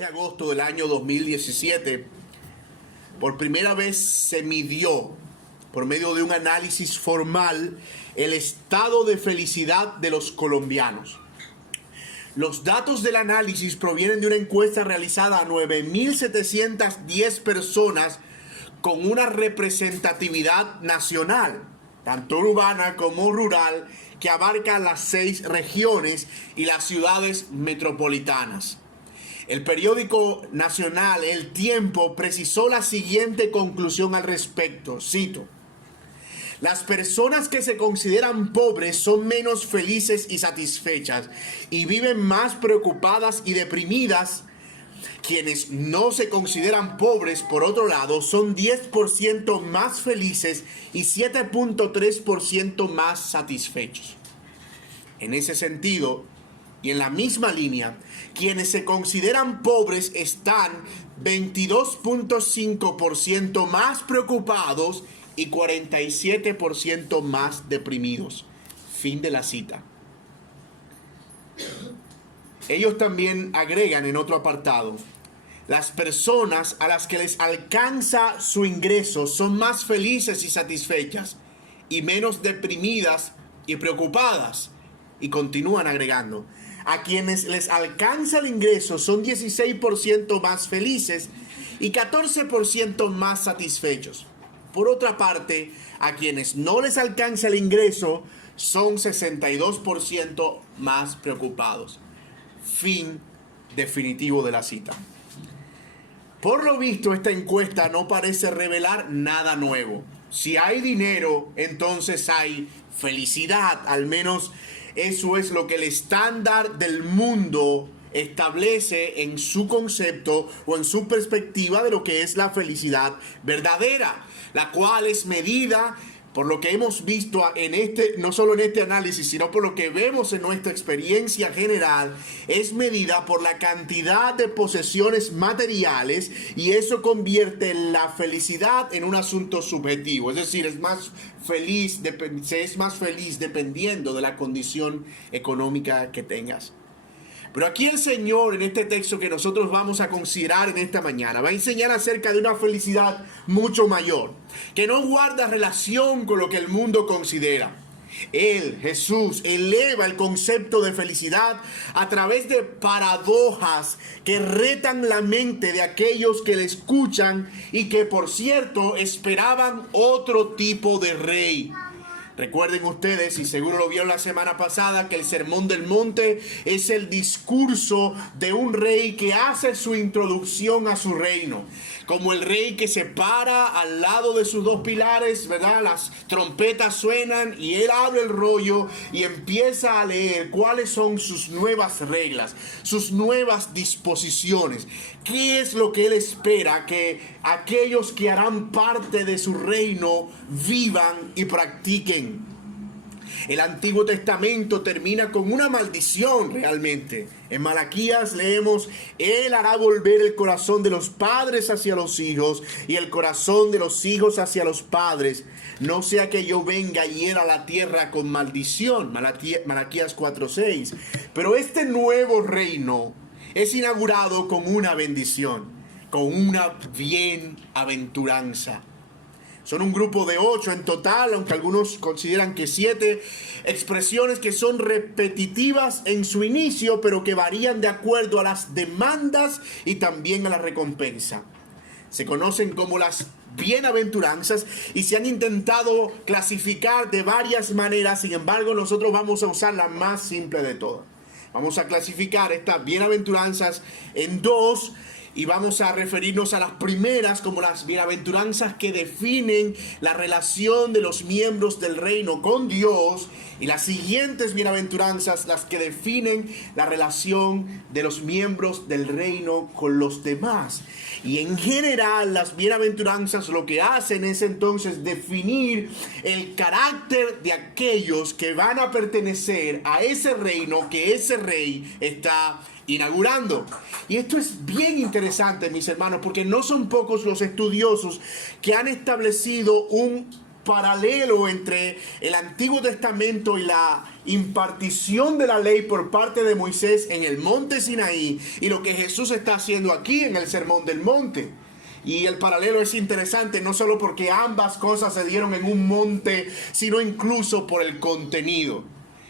de agosto del año 2017, por primera vez se midió, por medio de un análisis formal, el estado de felicidad de los colombianos. Los datos del análisis provienen de una encuesta realizada a 9.710 personas con una representatividad nacional, tanto urbana como rural, que abarca las 6 regiones y las ciudades metropolitanas. El periódico nacional El Tiempo precisó la siguiente conclusión al respecto, cito: las personas que se consideran pobres son menos felices y satisfechas y viven más preocupadas y deprimidas. Quienes no se consideran pobres, por otro lado, son 10% más felices y 7.3% más satisfechos. En ese sentido, y en la misma línea, quienes se consideran pobres están 22.5% más preocupados y 47% más deprimidos. Fin de la cita. Ellos también agregan en otro apartado: las personas a las que les alcanza su ingreso son más felices y satisfechas y menos deprimidas y preocupadas. Y continúan agregando: a quienes les alcanza el ingreso son 16% más felices y 14% más satisfechos. Por otra parte, a quienes no les alcanza el ingreso son 62% más preocupados. Fin definitivo de la cita. Por lo visto, esta encuesta no parece revelar nada nuevo. Si hay dinero, entonces hay felicidad. Al menos eso es lo que el estándar del mundo establece en su concepto o en su perspectiva de lo que es la felicidad verdadera, la cual es medida por lo que hemos visto no solo en este análisis, sino por lo que vemos en nuestra experiencia general, es medida por la cantidad de posesiones materiales, y eso convierte la felicidad en un asunto subjetivo. Es decir, se es más feliz dependiendo de la condición económica que tengas. Pero aquí el Señor, en este texto que nosotros vamos a considerar en esta mañana, va a enseñar acerca de una felicidad mucho mayor, que no guarda relación con lo que el mundo considera. Él, Jesús, eleva el concepto de felicidad a través de paradojas que retan la mente de aquellos que le escuchan y que, por cierto, esperaban otro tipo de rey. Recuerden ustedes, y seguro lo vieron la semana pasada, que el Sermón del Monte es el discurso de un rey que hace su introducción a su reino. Como el rey que se para al lado de sus dos pilares, ¿verdad? Las trompetas suenan y él abre el rollo y empieza a leer cuáles son sus nuevas reglas, sus nuevas disposiciones. ¿Qué es lo que él espera que aquellos que harán parte de su reino vivan y practiquen? El Antiguo Testamento termina con una maldición realmente. En Malaquías leemos: Él hará volver el corazón de los padres hacia los hijos y el corazón de los hijos hacia los padres, no sea que yo venga y hiera la tierra con maldición. Malaquías 4:6. Pero este nuevo reino es inaugurado con una bendición, con una bienaventuranza. Son un grupo de 8 en total, aunque algunos consideran que 7 expresiones que son repetitivas en su inicio, pero que varían de acuerdo a las demandas y también a la recompensa. Se conocen como las bienaventuranzas y se han intentado clasificar de varias maneras. Sin embargo, nosotros vamos a usar la más simple de todas. Vamos a clasificar estas bienaventuranzas en 2. Y vamos a referirnos a las primeras como las bienaventuranzas que definen la relación de los miembros del reino con Dios, y las siguientes bienaventuranzas las que definen la relación de los miembros del reino con los demás. Y en general las bienaventuranzas lo que hacen es entonces definir el carácter de aquellos que van a pertenecer a ese reino que ese rey está inaugurando. Y esto es bien interesante, mis hermanos, porque no son pocos los estudiosos que han establecido un paralelo entre el Antiguo Testamento y la impartición de la ley por parte de Moisés en el monte Sinaí y lo que Jesús está haciendo aquí en el Sermón del Monte. Y el paralelo es interesante no solo porque ambas cosas se dieron en un monte, sino incluso por el contenido.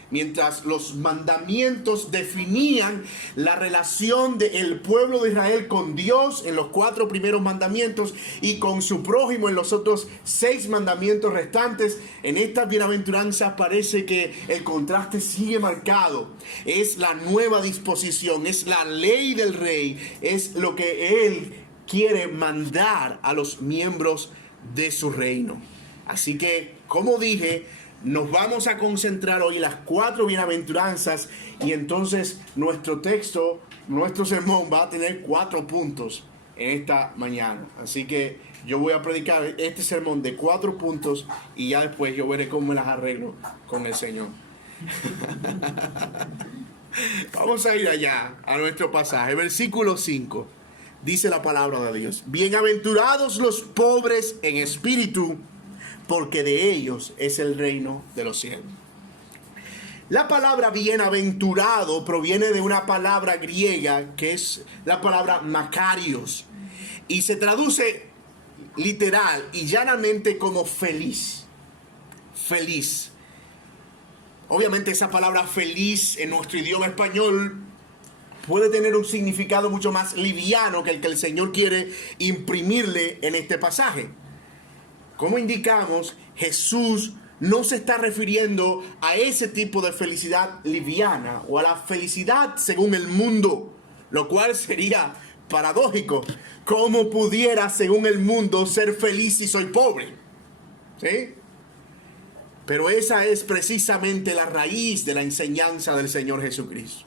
Mientras los mandamientos definían la relación del pueblo de Israel con Dios en los 4 primeros mandamientos y con su prójimo en los otros 6 mandamientos restantes, en estas bienaventuranzas parece que el contraste sigue marcado. Es la nueva disposición, es la ley del rey, es lo que él quiere mandar a los miembros de su reino. Así que, como dije, nos vamos a concentrar hoy en las 4 bienaventuranzas y entonces nuestro texto, nuestro sermón va a tener 4 puntos en esta mañana. Así que yo voy a predicar este sermón de 4 puntos y ya después yo veré cómo me las arreglo con el Señor. Vamos a ir allá a nuestro pasaje, versículo 5. Dice la palabra de Dios: bienaventurados los pobres en espíritu, porque de ellos es el reino de los cielos. La palabra bienaventurado proviene de una palabra griega que es la palabra makarios y se traduce literal y llanamente como feliz. Feliz. Obviamente esa palabra feliz en nuestro idioma español puede tener un significado mucho más liviano que el Señor quiere imprimirle en este pasaje. Como indicamos, Jesús no se está refiriendo a ese tipo de felicidad liviana o a la felicidad según el mundo, lo cual sería paradójico. ¿Cómo pudiera, según el mundo, ser feliz si soy pobre? ¿Sí? Pero esa es precisamente la raíz de la enseñanza del Señor Jesucristo.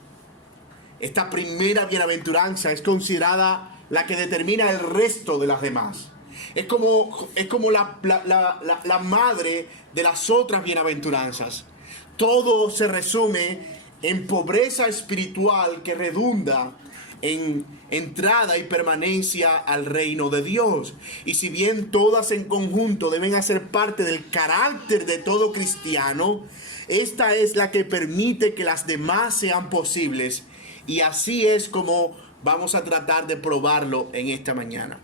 Esta primera bienaventuranza es considerada la que determina el resto de las demás. Es como la madre de las otras bienaventuranzas. Todo se resume en pobreza espiritual que redunda en entrada y permanencia al reino de Dios. Y si bien todas en conjunto deben hacer parte del carácter de todo cristiano, esta es la que permite que las demás sean posibles. Y así es como vamos a tratar de probarlo en esta mañana.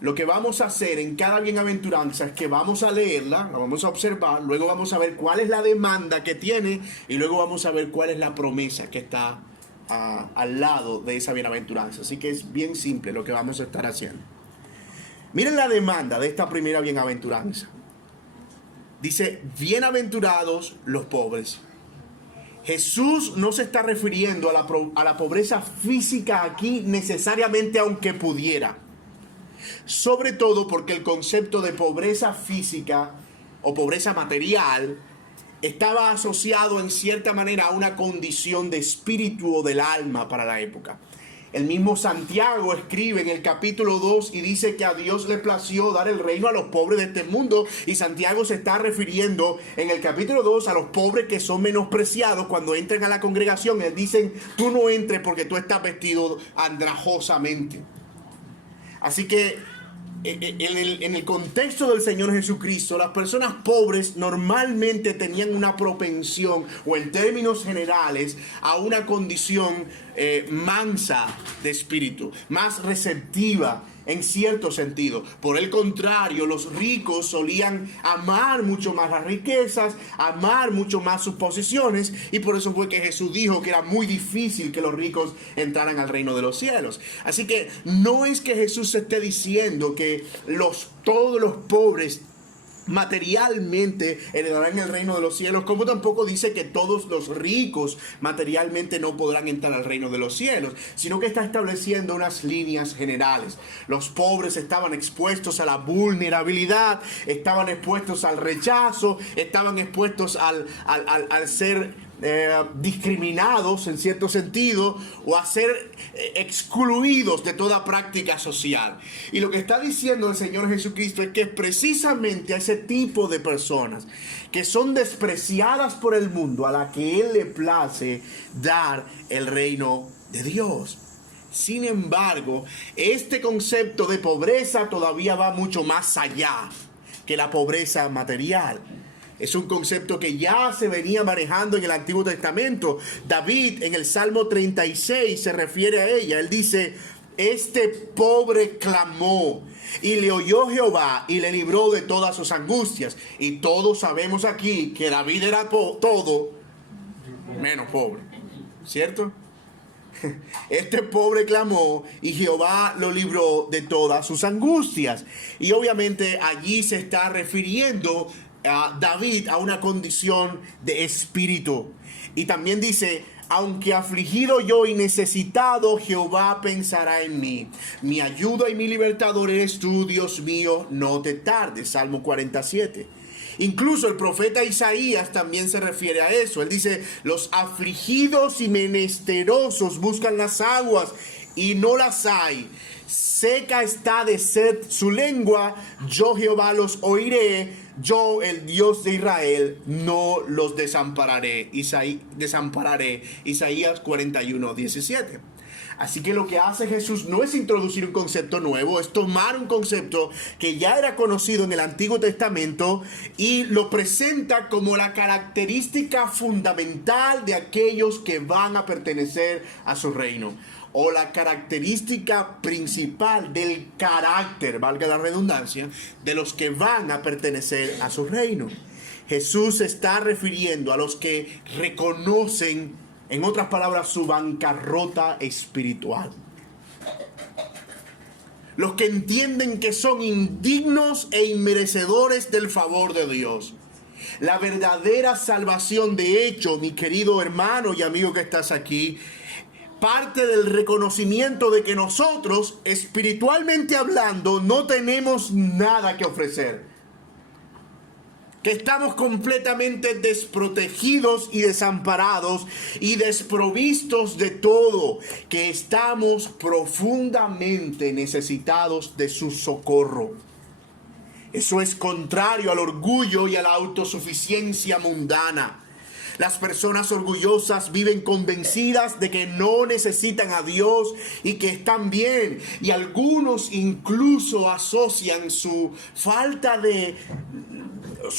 Lo que vamos a hacer en cada bienaventuranza es que vamos a leerla, la vamos a observar, luego vamos a ver cuál es la demanda que tiene y luego vamos a ver cuál es la promesa que está al lado de esa bienaventuranza. Así que es bien simple lo que vamos a estar haciendo. Miren la demanda de esta primera bienaventuranza. Dice: bienaventurados los pobres. Jesús no se está refiriendo a la pobreza física aquí necesariamente, aunque pudiera. Sobre todo porque el concepto de pobreza física o pobreza material estaba asociado en cierta manera a una condición de espíritu o del alma para la época. El mismo Santiago escribe en el capítulo 2 y dice que a Dios le plació dar el reino a los pobres de este mundo. Y Santiago se está refiriendo en el capítulo 2 a los pobres que son menospreciados cuando entran a la congregación. Él dicen: tú no entres porque tú estás vestido andrajosamente. Así que en el contexto del Señor Jesucristo, las personas pobres normalmente tenían una propensión, o en términos generales, a una condición mansa de espíritu, más receptiva en cierto sentido. Por el contrario, los ricos solían amar mucho más las riquezas, amar mucho más sus posesiones, y por eso fue que Jesús dijo que era muy difícil que los ricos entraran al reino de los cielos. Así que no es que Jesús se esté diciendo que todos los pobres materialmente heredarán el reino de los cielos, como tampoco dice que todos los ricos materialmente no podrán entrar al reino de los cielos, sino que está estableciendo unas líneas generales. Los pobres estaban expuestos a la vulnerabilidad, estaban expuestos al rechazo, estaban expuestos al ser discriminados en cierto sentido, o a ser excluidos de toda práctica social. Y lo que está diciendo el Señor Jesucristo es que precisamente a ese tipo de personas que son despreciadas por el mundo, a la que Él le place dar el reino de Dios. Sin embargo, este concepto de pobreza todavía va mucho más allá que la pobreza material. Es un concepto que ya se venía manejando en el Antiguo Testamento. David en el Salmo 36 se refiere a ella. Él dice: este pobre clamó y le oyó Jehová y le libró de todas sus angustias. Y todos sabemos aquí que David era todo menos pobre, ¿cierto? Este pobre clamó y Jehová lo libró de todas sus angustias. Y obviamente allí se está refiriendo a David a una condición de espíritu. Y también dice: aunque afligido yo y necesitado, Jehová pensará en mí. Mi ayuda y mi libertador eres tú, Dios mío, no te tardes. Salmo 47. Incluso el profeta Isaías también se refiere a eso. Él dice: los afligidos y menesterosos buscan las aguas y no las hay. Seca está de sed su lengua, yo Jehová los oiré, yo el Dios de Israel no los desampararé. Isaías 41:17. Así que lo que hace Jesús no es introducir un concepto nuevo, es tomar un concepto que ya era conocido en el Antiguo Testamento y lo presenta como la característica fundamental de aquellos que van a pertenecer a su reino, o la característica principal del carácter, valga la redundancia, de los que van a pertenecer a su reino. Jesús se está refiriendo a los que reconocen, en otras palabras, su bancarrota espiritual. Los que entienden que son indignos e inmerecedores del favor de Dios. La verdadera salvación, de hecho, mi querido hermano y amigo que estás aquí, parte del reconocimiento de que nosotros, espiritualmente hablando, no tenemos nada que ofrecer. Que estamos completamente desprotegidos y desamparados y desprovistos de todo. Que estamos profundamente necesitados de su socorro. Eso es contrario al orgullo y a la autosuficiencia mundana. Las personas orgullosas viven convencidas de que no necesitan a Dios y que están bien. Y algunos incluso asocian su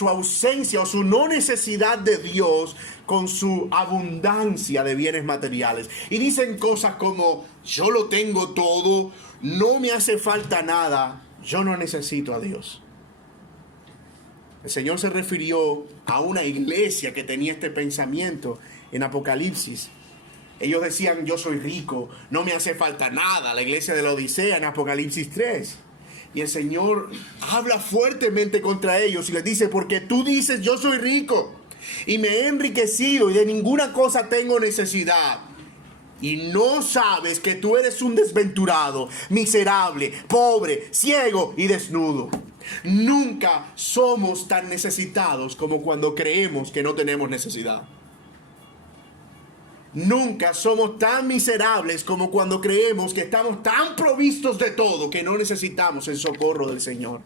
ausencia o su no necesidad de Dios con su abundancia de bienes materiales. Y dicen cosas como: yo lo tengo todo, no me hace falta nada, yo no necesito a Dios. El Señor se refirió a una iglesia que tenía este pensamiento en Apocalipsis. Ellos decían: yo soy rico, no me hace falta nada. La iglesia de la Odisea en Apocalipsis 3. Y el Señor habla fuertemente contra ellos y les dice: porque tú dices: yo soy rico y me he enriquecido y de ninguna cosa tengo necesidad. Y no sabes que tú eres un desventurado, miserable, pobre, ciego y desnudo. Nunca somos tan necesitados como cuando creemos que no tenemos necesidad. Nunca somos tan miserables como cuando creemos que estamos tan provistos de todo que no necesitamos el socorro del Señor.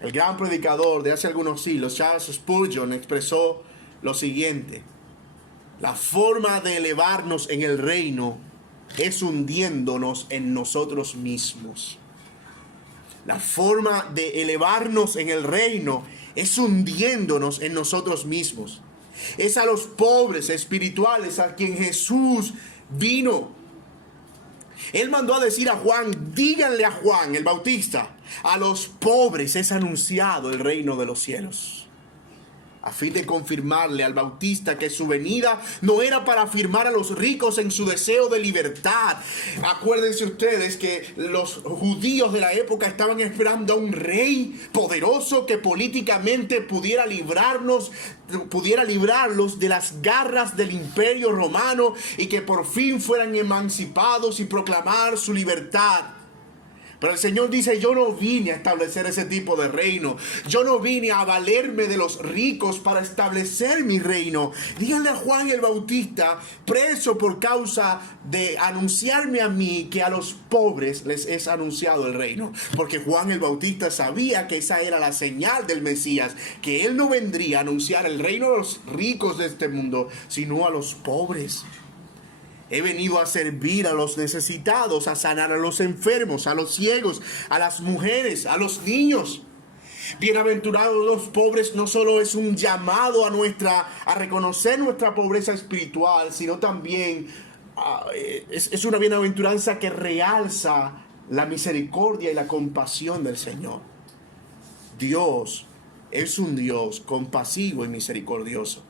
El gran predicador de hace algunos siglos, Charles Spurgeon, expresó lo siguiente: la forma de elevarnos en el reino es hundiéndonos en nosotros mismos. La forma de elevarnos en el reino es hundiéndonos en nosotros mismos. Es a los pobres espirituales a quien Jesús vino. Él mandó a decir a Juan: díganle a Juan el Bautista, a los pobres es anunciado el reino de los cielos. A fin de confirmarle al Bautista que su venida no era para afirmar a los ricos en su deseo de libertad. Acuérdense ustedes que los judíos de la época estaban esperando a un rey poderoso que políticamente pudiera librarlos de las garras del imperio romano y que por fin fueran emancipados y proclamar su libertad. Pero el Señor dice: yo no vine a establecer ese tipo de reino. Yo no vine a valerme de los ricos para establecer mi reino. Díganle a Juan el Bautista, preso por causa de anunciarme a mí, que a los pobres les es anunciado el reino. Porque Juan el Bautista sabía que esa era la señal del Mesías, que él no vendría a anunciar el reino de los ricos de este mundo, sino a los pobres. He venido a servir a los necesitados, a sanar a los enfermos, a los ciegos, a las mujeres, a los niños. Bienaventurados los pobres no solo es un llamado a reconocer nuestra pobreza espiritual, sino también es una bienaventuranza que realza la misericordia y la compasión del Señor. Dios es un Dios compasivo y misericordioso.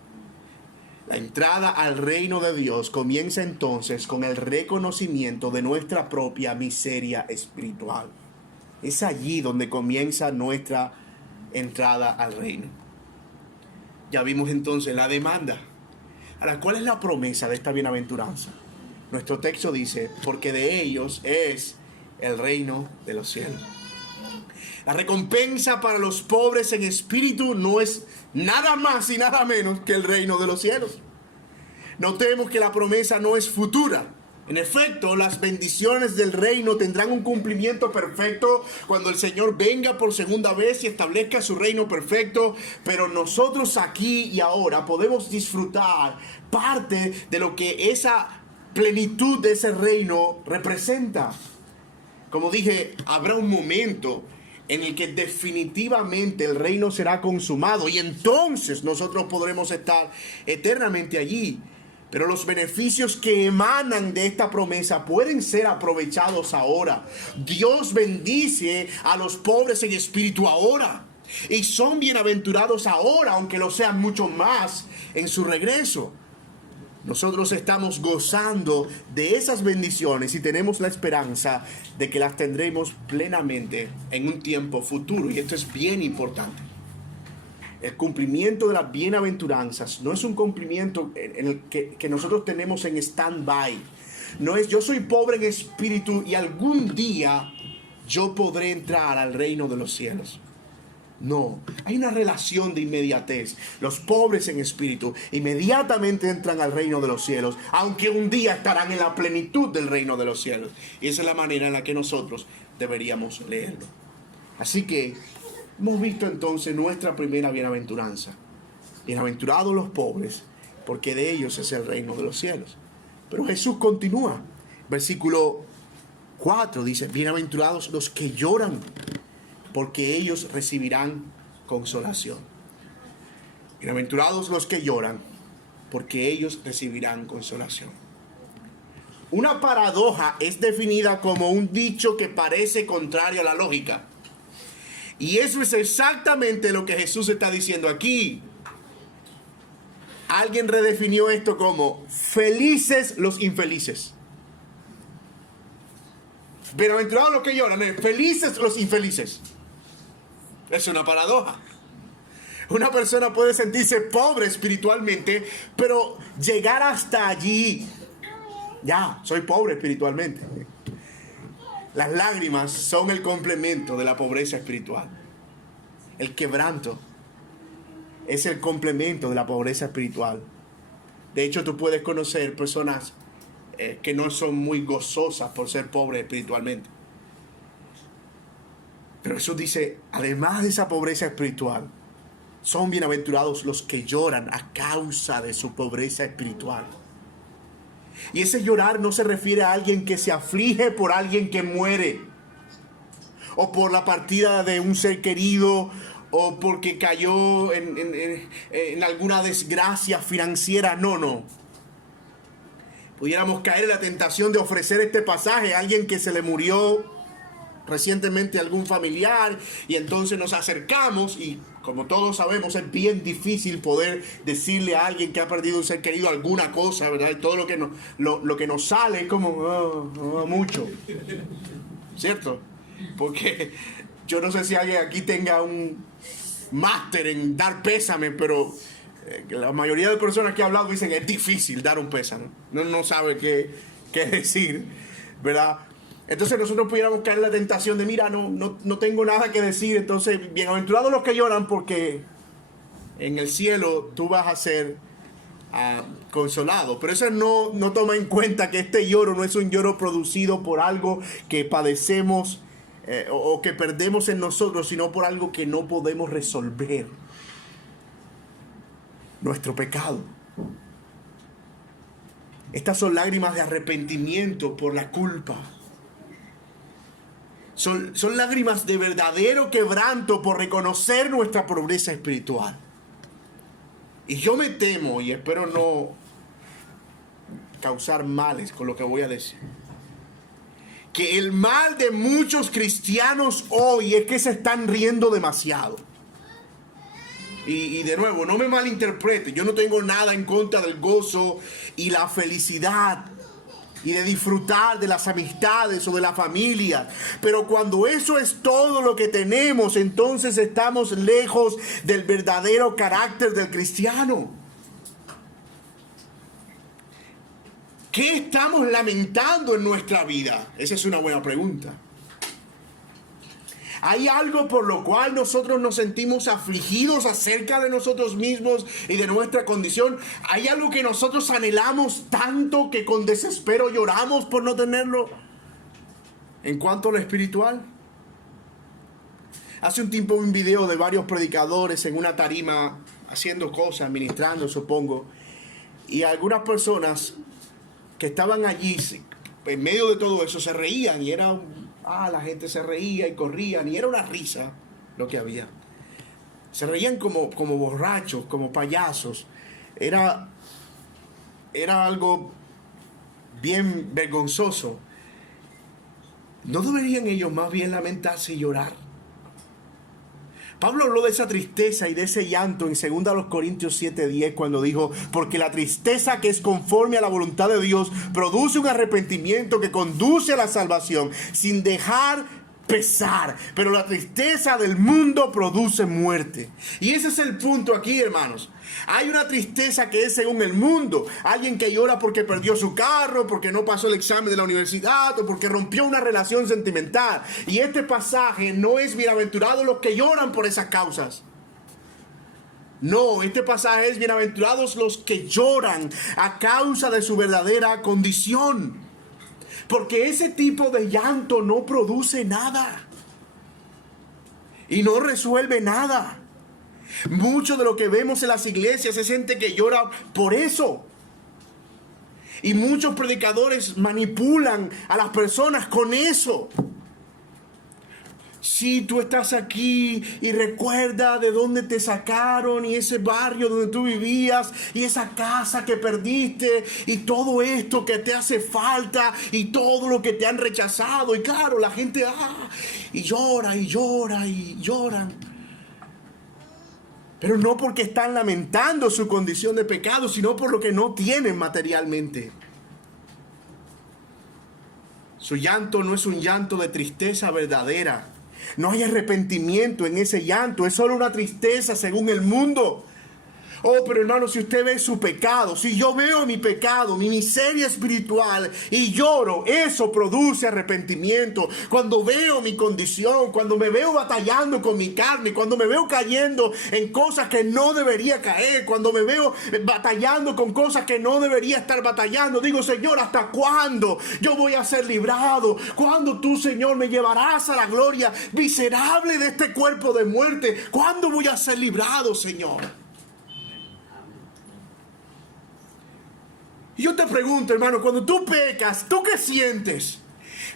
La entrada al reino de Dios comienza entonces con el reconocimiento de nuestra propia miseria espiritual. Es allí donde comienza nuestra entrada al reino. Ya vimos entonces la demanda. Ahora, ¿cuál es la promesa de esta bienaventuranza? Nuestro texto dice, porque de ellos es el reino de los cielos. La recompensa para los pobres en espíritu no es nada más y nada menos que el reino de los cielos. Notemos que la promesa no es futura. En efecto, las bendiciones del reino tendrán un cumplimiento perfecto cuando el Señor venga por segunda vez y establezca su reino perfecto. Pero nosotros aquí y ahora podemos disfrutar parte de lo que esa plenitud de ese reino representa. Como dije, habrá un momento en el que definitivamente el reino será consumado y entonces nosotros podremos estar eternamente allí. Pero los beneficios que emanan de esta promesa pueden ser aprovechados ahora. Dios bendice a los pobres en espíritu ahora. Y son bienaventurados ahora, aunque lo sean mucho más en su regreso. Nosotros estamos gozando de esas bendiciones y tenemos la esperanza de que las tendremos plenamente en un tiempo futuro. Y esto es bien importante. El cumplimiento de las bienaventuranzas no es un cumplimiento en el que nosotros tenemos en stand-by. No es yo soy pobre en espíritu y algún día yo podré entrar al reino de los cielos. No, hay una relación de inmediatez. Los pobres en espíritu inmediatamente entran al reino de los cielos, aunque un día estarán en la plenitud del reino de los cielos. Y esa es la manera en la que nosotros deberíamos leerlo. Así que hemos visto entonces nuestra primera bienaventuranza. Bienaventurados los pobres, porque de ellos es el reino de los cielos. Pero Jesús continúa. Versículo 4 dice, bienaventurados los que lloran, porque ellos recibirán consolación. Bienaventurados los que lloran, porque ellos recibirán consolación. Una paradoja es definida como un dicho que parece contrario a la lógica. Y eso es exactamente lo que Jesús está diciendo aquí. Alguien redefinió esto como felices los infelices. Bienaventurados los que lloran, felices los infelices. Es una paradoja. Una persona puede sentirse pobre espiritualmente, pero llegar hasta allí, ya, soy pobre espiritualmente. Las lágrimas son el complemento de la pobreza espiritual. El quebranto es el complemento de la pobreza espiritual. De hecho, tú puedes conocer personas que no son muy gozosas por ser pobres espiritualmente. Pero Jesús dice, además de esa pobreza espiritual, son bienaventurados los que lloran a causa de su pobreza espiritual. Y ese llorar no se refiere a alguien que se aflige por alguien que muere, o por la partida de un ser querido, o porque cayó en alguna desgracia financiera. No. Pudiéramos caer en la tentación de ofrecer este pasaje a alguien que se le murió recientemente algún familiar, y entonces nos acercamos y como todos sabemos es bien difícil poder decirle a alguien que ha perdido un ser querido alguna cosa, ¿verdad? Y todo lo que nos sale es como mucho, ¿cierto? Porque yo no sé si alguien aquí tenga un máster en dar pésame, pero la mayoría de personas que he hablado dicen que es difícil dar un pésame, no sabe qué decir, ¿verdad? Entonces nosotros pudiéramos caer en la tentación de, mira, no tengo nada que decir. Entonces, bienaventurados los que lloran, porque en el cielo tú vas a ser consolado. Pero eso no toma en cuenta que este lloro no es un lloro producido por algo que padecemos o que perdemos en nosotros, sino por algo que no podemos resolver. Nuestro pecado. Estas son lágrimas de arrepentimiento por la culpa. Son lágrimas de verdadero quebranto por reconocer nuestra pobreza espiritual. Y yo me temo, y espero no causar males con lo que voy a decir, que el mal de muchos cristianos hoy es que se están riendo demasiado. Y de nuevo, no me malinterprete, yo no tengo nada en contra del gozo y la felicidad y de disfrutar de las amistades o de la familia. Pero cuando eso es todo lo que tenemos, entonces estamos lejos del verdadero carácter del cristiano. ¿Qué estamos lamentando en nuestra vida? Esa es una buena pregunta. ¿Hay algo por lo cual nosotros nos sentimos afligidos acerca de nosotros mismos y de nuestra condición? ¿Hay algo que nosotros anhelamos tanto que con desespero lloramos por no tenerlo? En cuanto a lo espiritual, hace un tiempo vi un video de varios predicadores en una tarima haciendo cosas, ministrando, supongo, y algunas personas que estaban allí en medio de todo eso se reían y era la gente se reía y corrían y era una risa lo que había. Se reían como borrachos, como payasos. Era algo bien vergonzoso. ¿No deberían ellos más bien lamentarse y llorar? Pablo habló de esa tristeza y de ese llanto en 2 Corintios 7:10 cuando dijo: porque la tristeza que es conforme a la voluntad de Dios produce un arrepentimiento que conduce a la salvación sin dejar pesar, pero la tristeza del mundo produce muerte. Y ese es el punto aquí, hermanos. Hay una tristeza que es según el mundo. Alguien que llora porque perdió su carro, porque no pasó el examen de la universidad o porque rompió una relación sentimental. Y este pasaje no es bienaventurados los que lloran por esas causas. No, este pasaje es bienaventurados los que lloran a causa de su verdadera condición. Porque ese tipo de llanto no produce nada y no resuelve nada. Mucho de lo que vemos en las iglesias es gente que llora por eso. Y muchos predicadores manipulan a las personas con eso. Si tú estás aquí y recuerda de dónde te sacaron y ese barrio donde tú vivías y esa casa que perdiste y todo esto que te hace falta y todo lo que te han rechazado. Y claro, la gente y llora y llora y lloran. Pero no porque están lamentando su condición de pecado, sino por lo que no tienen materialmente. Su llanto no es un llanto de tristeza verdadera. No hay arrepentimiento en ese llanto. Es solo una tristeza según el mundo. Oh, pero hermano, si usted ve su pecado, si yo veo mi pecado, mi miseria espiritual y lloro, eso produce arrepentimiento. Cuando veo mi condición, cuando me veo batallando con mi carne, cuando me veo cayendo en cosas que no debería caer, cuando me veo batallando con cosas que no debería estar batallando, digo: Señor, ¿hasta cuándo yo voy a ser librado? ¿Cuándo tú, Señor, me llevarás a la gloria miserable de este cuerpo de muerte? ¿Cuándo voy a ser librado, Señor? Y yo te pregunto, hermano, cuando tú pecas, ¿tú qué sientes?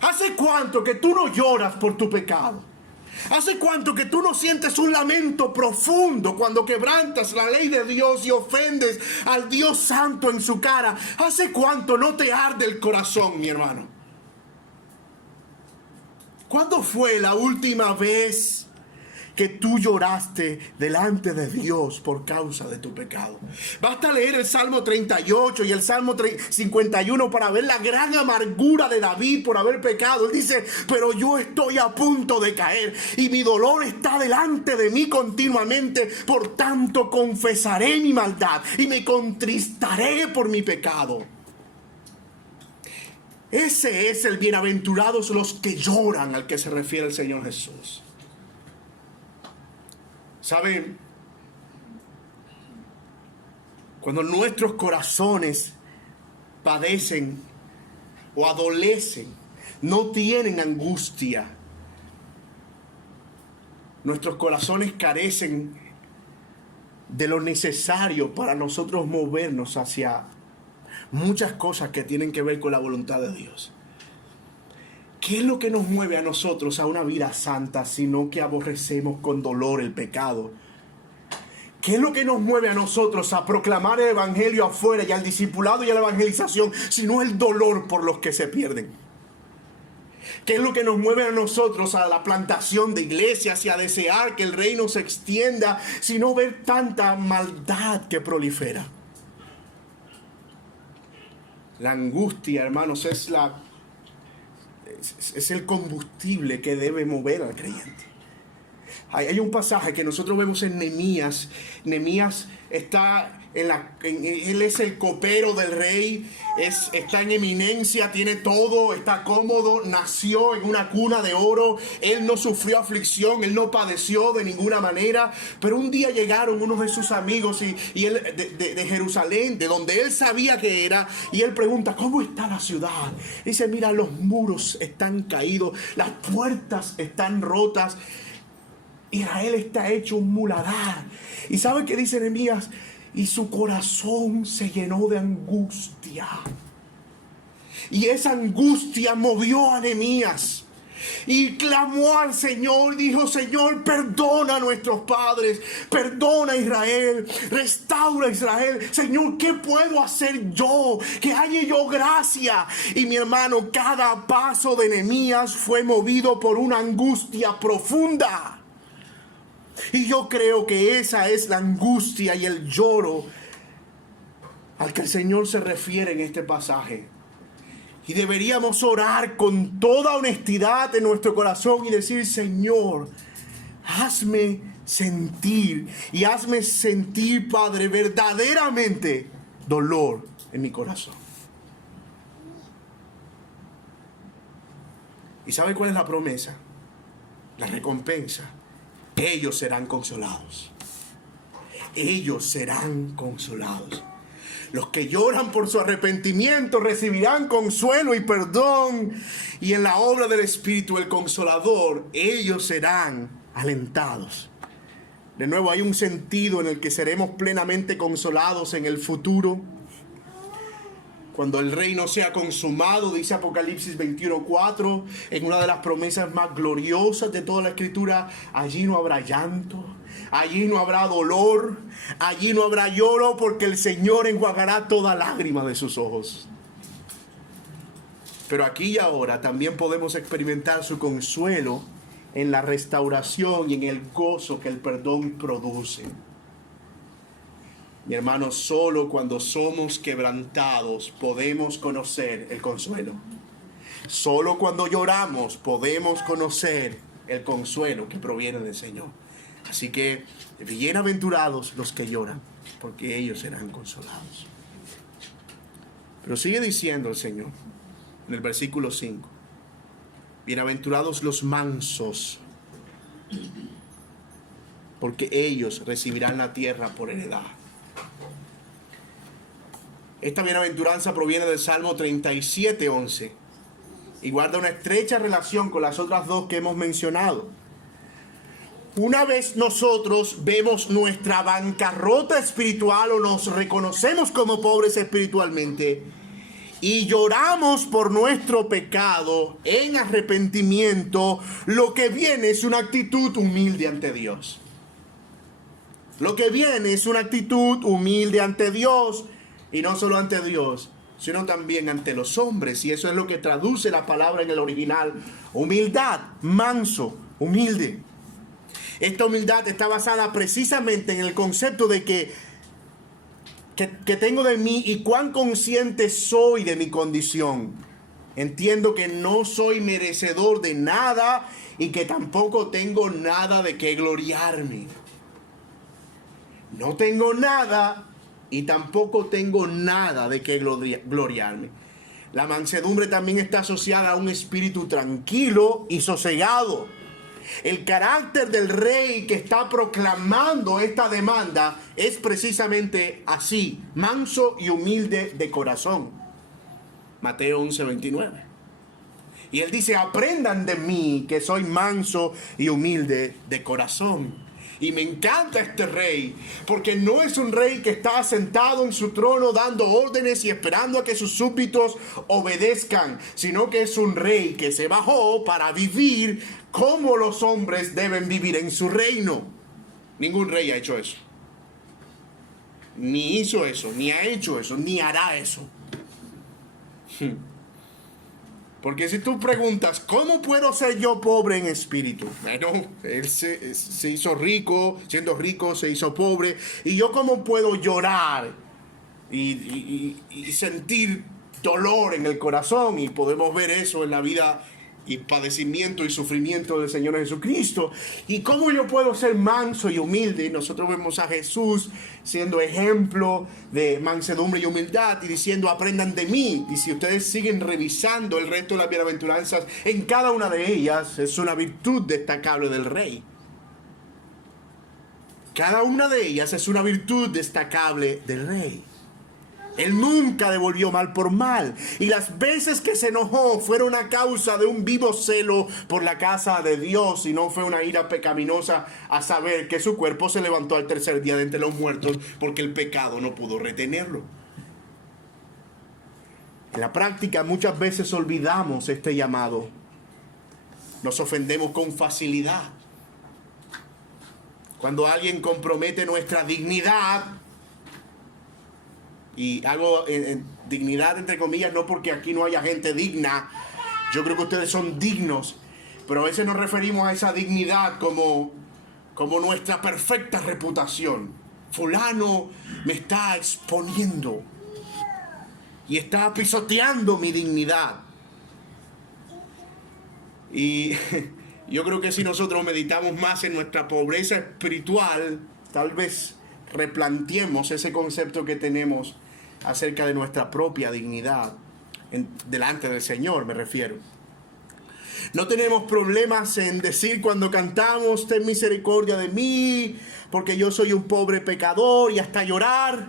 ¿Hace cuánto que tú no lloras por tu pecado? ¿Hace cuánto que tú no sientes un lamento profundo cuando quebrantas la ley de Dios y ofendes al Dios Santo en su cara? ¿Hace cuánto no te arde el corazón, mi hermano? ¿Cuándo fue la última vez que tú lloraste delante de Dios por causa de tu pecado? Basta leer el Salmo 38 y el Salmo 51 para ver la gran amargura de David por haber pecado. Él dice: pero yo estoy a punto de caer y mi dolor está delante de mí continuamente. Por tanto confesaré mi maldad y me contristaré por mi pecado. Ese es el bienaventurados los que lloran al que se refiere el Señor Jesús. ¿Saben? Cuando nuestros corazones padecen o adolecen, no tienen angustia. Nuestros corazones carecen de lo necesario para nosotros movernos hacia muchas cosas que tienen que ver con la voluntad de Dios. ¿Qué es lo que nos mueve a nosotros a una vida santa, sino que aborrecemos con dolor el pecado? ¿Qué es lo que nos mueve a nosotros a proclamar el evangelio afuera y al discipulado y a la evangelización, sino el dolor por los que se pierden? ¿Qué es lo que nos mueve a nosotros a la plantación de iglesias y a desear que el reino se extienda, sino ver tanta maldad que prolifera? La angustia, hermanos, es el combustible que debe mover al creyente. Hay un pasaje que nosotros vemos en Nehemías. Nehemías está él es el copero del rey, está en eminencia, tiene todo, está cómodo, nació en una cuna de oro, él no sufrió aflicción, él no padeció de ninguna manera, pero un día llegaron unos de sus amigos y él de Jerusalén, de donde él sabía que era, y él pregunta, ¿cómo está la ciudad? Dice, mira, los muros están caídos, las puertas están rotas, Israel está hecho un muladar. ¿Y sabe qué dice Nehemías? Y su corazón se llenó de angustia. Y esa angustia movió a Nehemías. Y clamó al Señor, dijo, Señor, perdona a nuestros padres, perdona a Israel, restaura a Israel. Señor, ¿qué puedo hacer yo? Que haya yo gracia. Y mi hermano, cada paso de Nehemías fue movido por una angustia profunda. Y yo creo que esa es la angustia y el lloro al que el Señor se refiere en este pasaje. Y deberíamos orar con toda honestidad en nuestro corazón y decir, Señor, hazme sentir, Padre, verdaderamente dolor en mi corazón. ¿Y sabe cuál es la promesa? La recompensa. Ellos serán consolados. Ellos serán consolados. Los que lloran por su arrepentimiento recibirán consuelo y perdón. Y en la obra del Espíritu, el Consolador, ellos serán alentados. De nuevo, hay un sentido en el que seremos plenamente consolados en el futuro. Cuando el reino sea consumado, dice Apocalipsis 21:4, en una de las promesas más gloriosas de toda la Escritura, allí no habrá llanto, allí no habrá dolor, allí no habrá lloro, porque el Señor enjuagará toda lágrima de sus ojos. Pero aquí y ahora también podemos experimentar su consuelo en la restauración y en el gozo que el perdón produce. Mi hermano, solo cuando somos quebrantados podemos conocer el consuelo. Solo cuando lloramos podemos conocer el consuelo que proviene del Señor. Así que bienaventurados los que lloran, porque ellos serán consolados. Pero sigue diciendo el Señor en el versículo 5. Bienaventurados los mansos, porque ellos recibirán la tierra por heredad. Esta bienaventuranza proviene del Salmo 37:11 y guarda una estrecha relación con las otras dos que hemos mencionado. Una vez nosotros vemos nuestra bancarrota espiritual o nos reconocemos como pobres espiritualmente y lloramos por nuestro pecado en arrepentimiento, lo que viene es una actitud humilde ante Dios. Lo que viene es una actitud humilde ante Dios. Y no solo ante Dios, sino también ante los hombres. Y eso es lo que traduce la palabra en el original. Humildad, manso, humilde. Esta humildad está basada precisamente en el concepto de que tengo de mí y cuán consciente soy de mi condición. Entiendo que no soy merecedor de nada y que tampoco tengo nada de qué gloriarme. No tengo nada y tampoco tengo nada de qué gloriarme. La mansedumbre también está asociada a un espíritu tranquilo y sosegado. El carácter del rey que está proclamando esta demanda es precisamente así, manso y humilde de corazón. Mateo 11:29. Y él dice, aprendan de mí que soy manso y humilde de corazón. Y me encanta este rey, porque no es un rey que está sentado en su trono dando órdenes y esperando a que sus súbditos obedezcan, sino que es un rey que se bajó para vivir como los hombres deben vivir en su reino. Ningún rey ha hecho eso. Ni hizo eso, ni ha hecho eso, ni hará eso. Porque si tú preguntas, ¿cómo puedo ser yo pobre en espíritu? Bueno, él se hizo rico, siendo rico se hizo pobre. ¿Y yo cómo puedo llorar y sentir dolor en el corazón? Y podemos ver eso en la vida y padecimiento y sufrimiento del Señor Jesucristo. ¿Y cómo yo puedo ser manso y humilde? Y nosotros vemos a Jesús siendo ejemplo de mansedumbre y humildad y diciendo, aprendan de mí. Y si ustedes siguen revisando el resto de las bienaventuranzas, en cada una de ellas es una virtud destacable del rey. Cada una de ellas es una virtud destacable del rey. Él nunca devolvió mal por mal. Y las veces que se enojó fueron a causa de un vivo celo por la casa de Dios. Y no fue una ira pecaminosa a saber que su cuerpo se levantó al tercer día de entre los muertos porque el pecado no pudo retenerlo. En la práctica muchas veces olvidamos este llamado. Nos ofendemos con facilidad. Cuando alguien compromete nuestra dignidad, y hago dignidad entre comillas, no porque aquí no haya gente digna, yo creo que ustedes son dignos, pero a veces nos referimos a esa dignidad como nuestra perfecta reputación. Fulano me está exponiendo y está pisoteando mi dignidad. Y yo creo que si nosotros meditamos más en nuestra pobreza espiritual, tal vez replanteemos ese concepto que tenemos acerca de nuestra propia dignidad delante del Señor, me refiero. No tenemos problemas en decir cuando cantamos, ten misericordia de mí, porque yo soy un pobre pecador, y hasta llorar.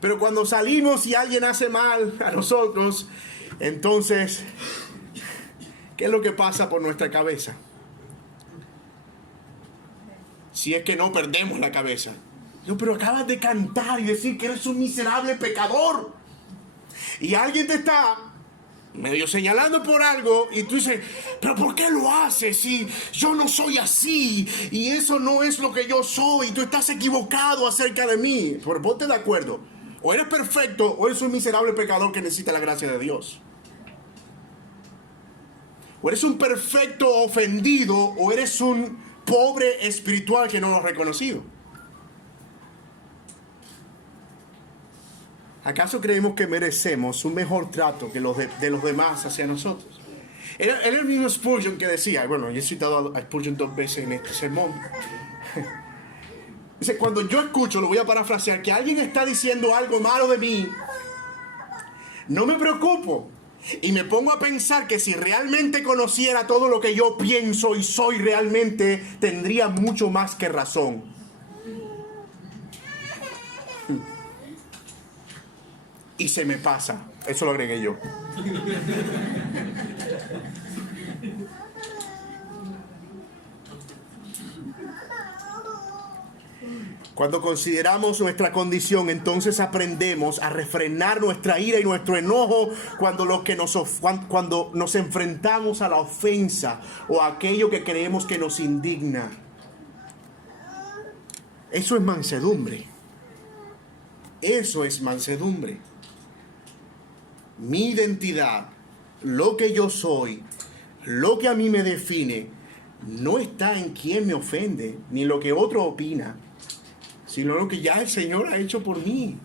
Pero cuando salimos y alguien hace mal a nosotros, entonces, ¿qué es lo que pasa por nuestra cabeza? Si es que no perdemos la cabeza. No, pero acabas de cantar y decir que eres un miserable pecador. Y alguien te está medio señalando por algo y tú dices, pero ¿por qué lo haces si yo no soy así? Y eso no es lo que yo soy. Y tú estás equivocado acerca de mí. Pero ponte de acuerdo. O eres perfecto o eres un miserable pecador que necesita la gracia de Dios. O eres un perfecto ofendido o eres un pobre espiritual que no lo ha reconocido. ¿Acaso creemos que merecemos un mejor trato que de los demás hacia nosotros? Era el mismo Spurgeon que decía, bueno, yo he citado a Spurgeon 2 veces en este sermón. Dice, cuando yo escucho, lo voy a parafrasear, que alguien está diciendo algo malo de mí, no me preocupo. Y me pongo a pensar que si realmente conociera todo lo que yo pienso y soy realmente, tendría mucho más que razón. Y se me pasa. Eso lo agregué yo. Cuando consideramos nuestra condición, entonces aprendemos a refrenar nuestra ira y nuestro enojo cuando nos enfrentamos a la ofensa o a aquello que creemos que nos indigna. Eso es mansedumbre. Eso es mansedumbre. Mi identidad, lo que yo soy, lo que a mí me define, no está en quién me ofende, ni lo que otro opina, sino lo que ya el Señor ha hecho por mí.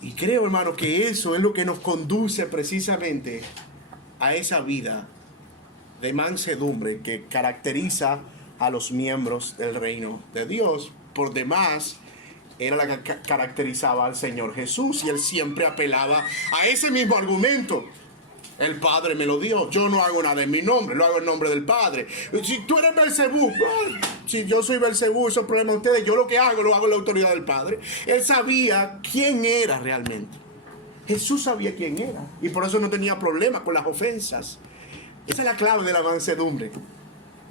Y creo, hermano, que eso es lo que nos conduce precisamente a esa vida de mansedumbre que caracteriza a los miembros del reino de Dios. Por demás, era la que caracterizaba al Señor Jesús, y Él siempre apelaba a ese mismo argumento. El Padre me lo dio, yo no hago nada en mi nombre, lo hago en nombre del Padre. Si tú eres Belcebú, si yo soy Belcebú, eso es problema de ustedes, yo lo que hago, lo hago en la autoridad del Padre. Él sabía quién era realmente. Jesús sabía quién era, y por eso no tenía problema con las ofensas. Esa es la clave de la mansedumbre.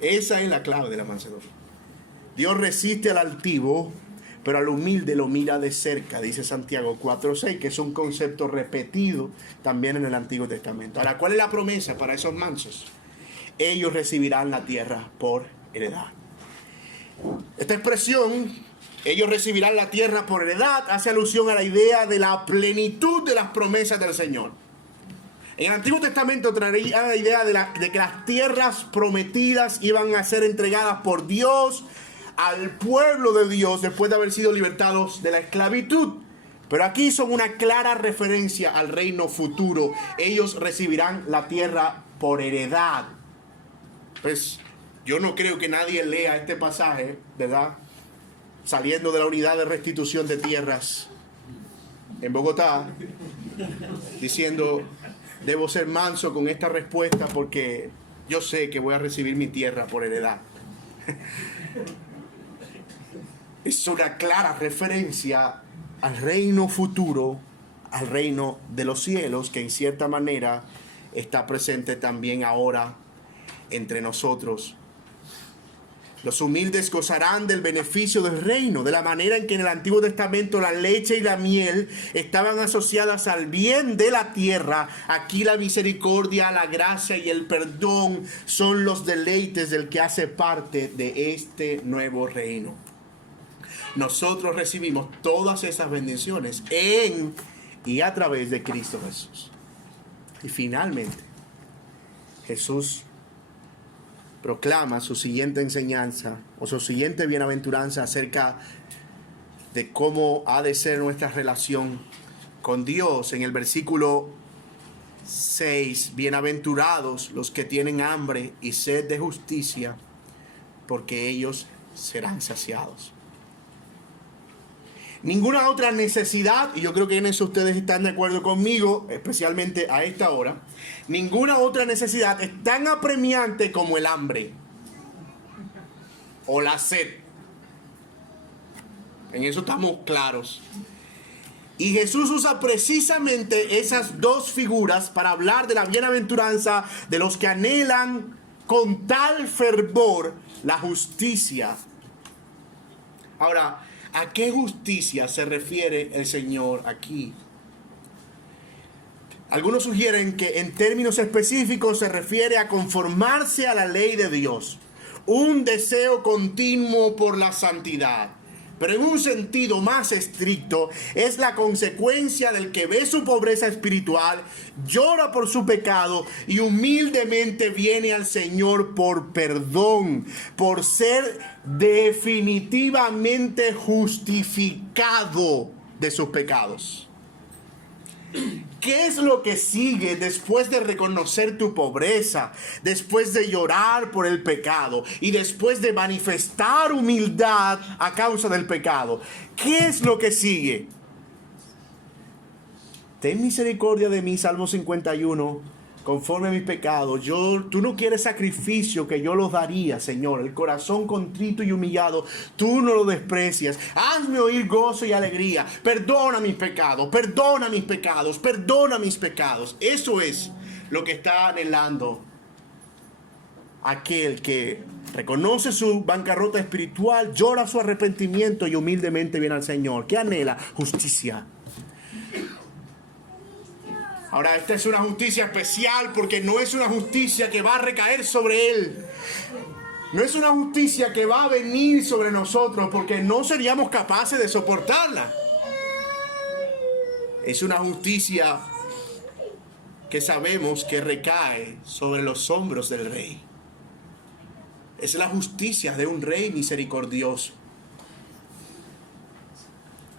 Esa es la clave de la mansedumbre. Dios resiste al altivo, pero al humilde lo mira de cerca, dice Santiago 4:6, que es un concepto repetido también en el Antiguo Testamento. Ahora, ¿cuál es la promesa para esos mansos? Ellos recibirán la tierra por heredad. Esta expresión, ellos recibirán la tierra por heredad, hace alusión a la idea de la plenitud de las promesas del Señor. En el Antiguo Testamento traía la idea de que las tierras prometidas iban a ser entregadas por Dios al pueblo de Dios después de haber sido libertados de la esclavitud. Pero aquí son una clara referencia al reino futuro. Ellos recibirán la tierra por heredad. Pues yo no creo que nadie lea este pasaje, ¿verdad? Saliendo de la unidad de restitución de tierras en Bogotá, diciendo, debo ser manso con esta respuesta porque yo sé que voy a recibir mi tierra por heredad. Es una clara referencia al reino futuro, al reino de los cielos, que en cierta manera está presente también ahora entre nosotros. Los humildes gozarán del beneficio del reino, de la manera en que en el Antiguo Testamento la leche y la miel estaban asociadas al bien de la tierra. Aquí la misericordia, la gracia y el perdón son los deleites del que hace parte de este nuevo reino. Nosotros recibimos todas esas bendiciones en y a través de Cristo Jesús. Y finalmente, Jesús proclama su siguiente enseñanza o su siguiente bienaventuranza acerca de cómo ha de ser nuestra relación con Dios. En el versículo 6, bienaventurados los que tienen hambre y sed de justicia, porque ellos serán saciados. Ninguna otra necesidad, y yo creo que en eso ustedes están de acuerdo conmigo, especialmente a esta hora, ninguna otra necesidad es tan apremiante como el hambre o la sed. En eso estamos claros. Y Jesús usa precisamente esas dos figuras para hablar de la bienaventuranza de los que anhelan con tal fervor la justicia. Ahora, ¿a qué justicia se refiere el Señor aquí? Algunos sugieren que en términos específicos se refiere a conformarse a la ley de Dios, un deseo continuo por la santidad. Pero en un sentido más estricto, es la consecuencia del que ve su pobreza espiritual, llora por su pecado y humildemente viene al Señor por perdón, por ser definitivamente justificado de sus pecados. ¿Qué es lo que sigue después de reconocer tu pobreza, después de llorar por el pecado y después de manifestar humildad a causa del pecado? ¿Qué es lo que sigue? Ten misericordia de mí, Salmo 51, conforme a mis pecados. Tú no quieres sacrificio, que yo los daría, Señor. El corazón contrito y humillado, tú no lo desprecias. Hazme oír gozo y alegría. Perdona mis pecados, perdona mis pecados, perdona mis pecados. Eso es lo que está anhelando aquel que reconoce su bancarrota espiritual, llora su arrepentimiento y humildemente viene al Señor. ¿Qué anhela? Justicia. Ahora, esta es una justicia especial porque no es una justicia que va a recaer sobre Él. No es una justicia que va a venir sobre nosotros porque no seríamos capaces de soportarla. Es una justicia que sabemos que recae sobre los hombros del Rey. Es la justicia de un Rey misericordioso.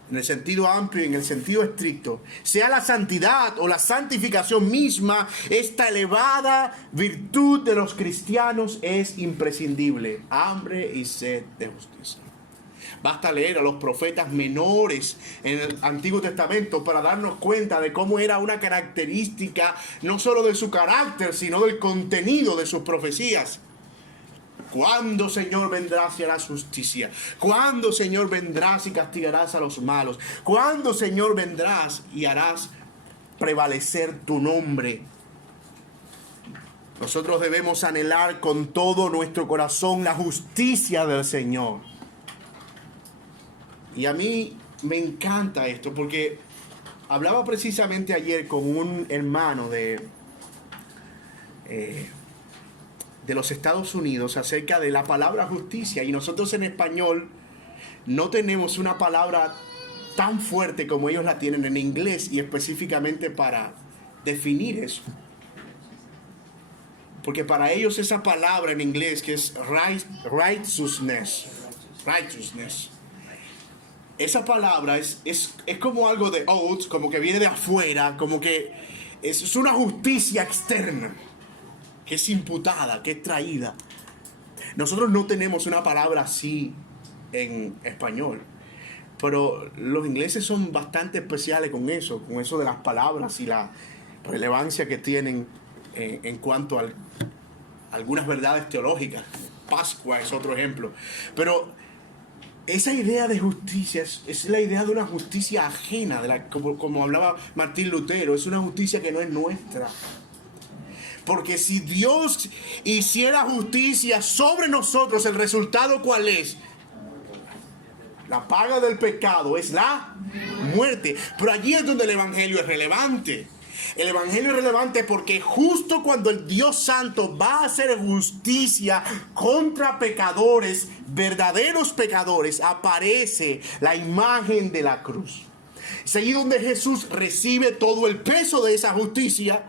En el sentido amplio y en el sentido estricto, sea la santidad o la santificación misma, esta elevada virtud de los cristianos es imprescindible. Hambre y sed de justicia. Basta leer a los profetas menores en el Antiguo Testamento para darnos cuenta de cómo era una característica no solo de su carácter, sino del contenido de sus profecías. ¿Cuándo, Señor, vendrás y harás justicia? ¿Cuándo, Señor, vendrás y castigarás a los malos? ¿Cuándo, Señor, vendrás y harás prevalecer tu nombre? Nosotros debemos anhelar con todo nuestro corazón la justicia del Señor. Y a mí me encanta esto porque hablaba precisamente ayer con un hermano de los Estados Unidos acerca de la palabra justicia, y nosotros en español no tenemos una palabra tan fuerte como ellos la tienen en inglés, y específicamente para definir eso. Porque para ellos esa palabra en inglés, que es righteousness, esa palabra es como algo de out, como que viene de afuera, como que es una justicia externa, que es imputada, que es traída. Nosotros no tenemos una palabra así en español, pero los ingleses son bastante especiales con eso de las palabras y la relevancia que tienen en cuanto a algunas verdades teológicas. Pascua es otro ejemplo. Pero esa idea de justicia es la idea de una justicia ajena, como hablaba Martín Lutero, es una justicia que no es nuestra. Porque si Dios hiciera justicia sobre nosotros, ¿el resultado cuál es? La paga del pecado es la muerte. Pero allí es donde el evangelio es relevante. El evangelio es relevante porque justo cuando el Dios Santo va a hacer justicia contra pecadores, verdaderos pecadores, aparece la imagen de la cruz. Es allí donde Jesús recibe todo el peso de esa justicia,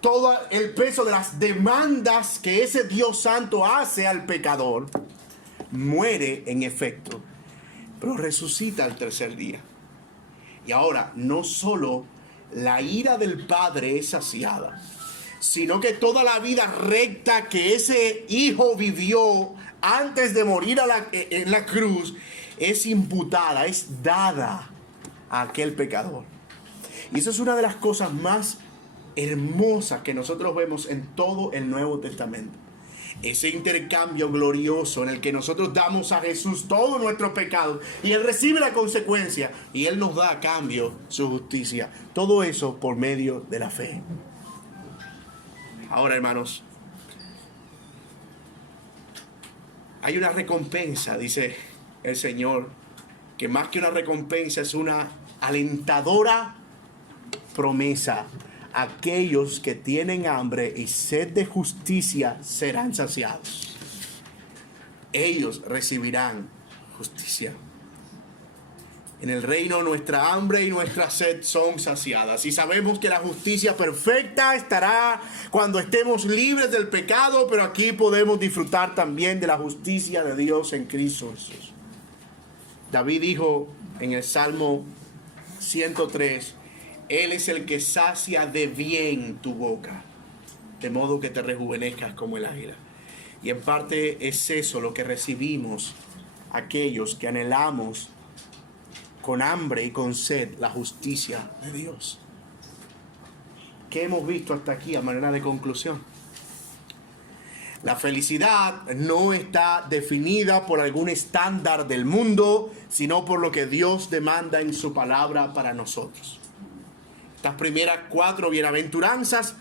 todo el peso de las demandas que ese Dios Santo hace al pecador. Muere en efecto, pero resucita al tercer día. Y ahora, no solo la ira del Padre es saciada, sino que toda la vida recta que ese Hijo vivió antes de morir en la cruz es imputada, es dada a aquel pecador. Y eso es una de las cosas más hermosas que nosotros vemos en todo el Nuevo Testamento. Ese intercambio glorioso en el que nosotros damos a Jesús todo nuestro pecado y Él recibe la consecuencia y Él nos da a cambio su justicia. Todo eso por medio de la fe. Ahora, hermanos, hay una recompensa, dice el Señor, que más que una recompensa es una alentadora promesa. Aquellos que tienen hambre y sed de justicia serán saciados. Ellos recibirán justicia. En el reino nuestra hambre y nuestra sed son saciadas. Y sabemos que la justicia perfecta estará cuando estemos libres del pecado, pero aquí podemos disfrutar también de la justicia de Dios en Cristo Jesús. David dijo en el Salmo 103, Él es el que sacia de bien tu boca, de modo que te rejuvenezcas como el águila. Y en parte es eso lo que recibimos aquellos que anhelamos con hambre y con sed la justicia de Dios. ¿Qué hemos visto hasta aquí a manera de conclusión? La felicidad no está definida por algún estándar del mundo, sino por lo que Dios demanda en su palabra para nosotros. Estas primeras 4 bienaventuranzas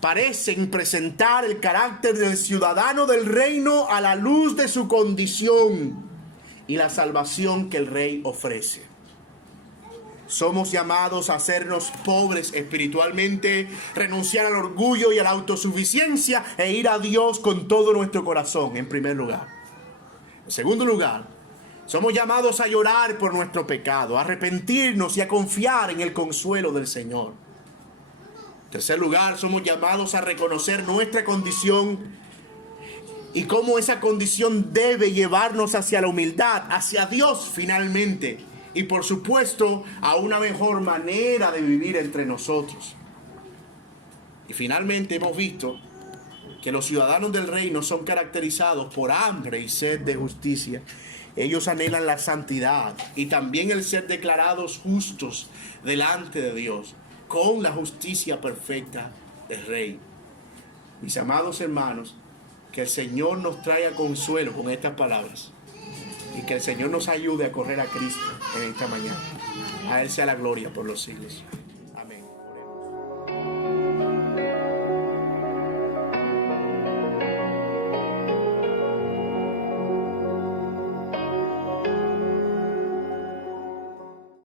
parecen presentar el carácter del ciudadano del reino a la luz de su condición y la salvación que el Rey ofrece. Somos llamados a hacernos pobres espiritualmente, renunciar al orgullo y a la autosuficiencia e ir a Dios con todo nuestro corazón, en primer lugar. En segundo lugar, somos llamados a llorar por nuestro pecado, a arrepentirnos y a confiar en el consuelo del Señor. En tercer lugar, somos llamados a reconocer nuestra condición y cómo esa condición debe llevarnos hacia la humildad, hacia Dios finalmente. Y por supuesto, a una mejor manera de vivir entre nosotros. Y finalmente hemos visto que los ciudadanos del reino son caracterizados por hambre y sed de justicia. Ellos anhelan la santidad y también el ser declarados justos delante de Dios, con la justicia perfecta del Rey. Mis amados hermanos, que el Señor nos traiga consuelo con estas palabras y que el Señor nos ayude a correr a Cristo en esta mañana. A Él sea la gloria por los siglos.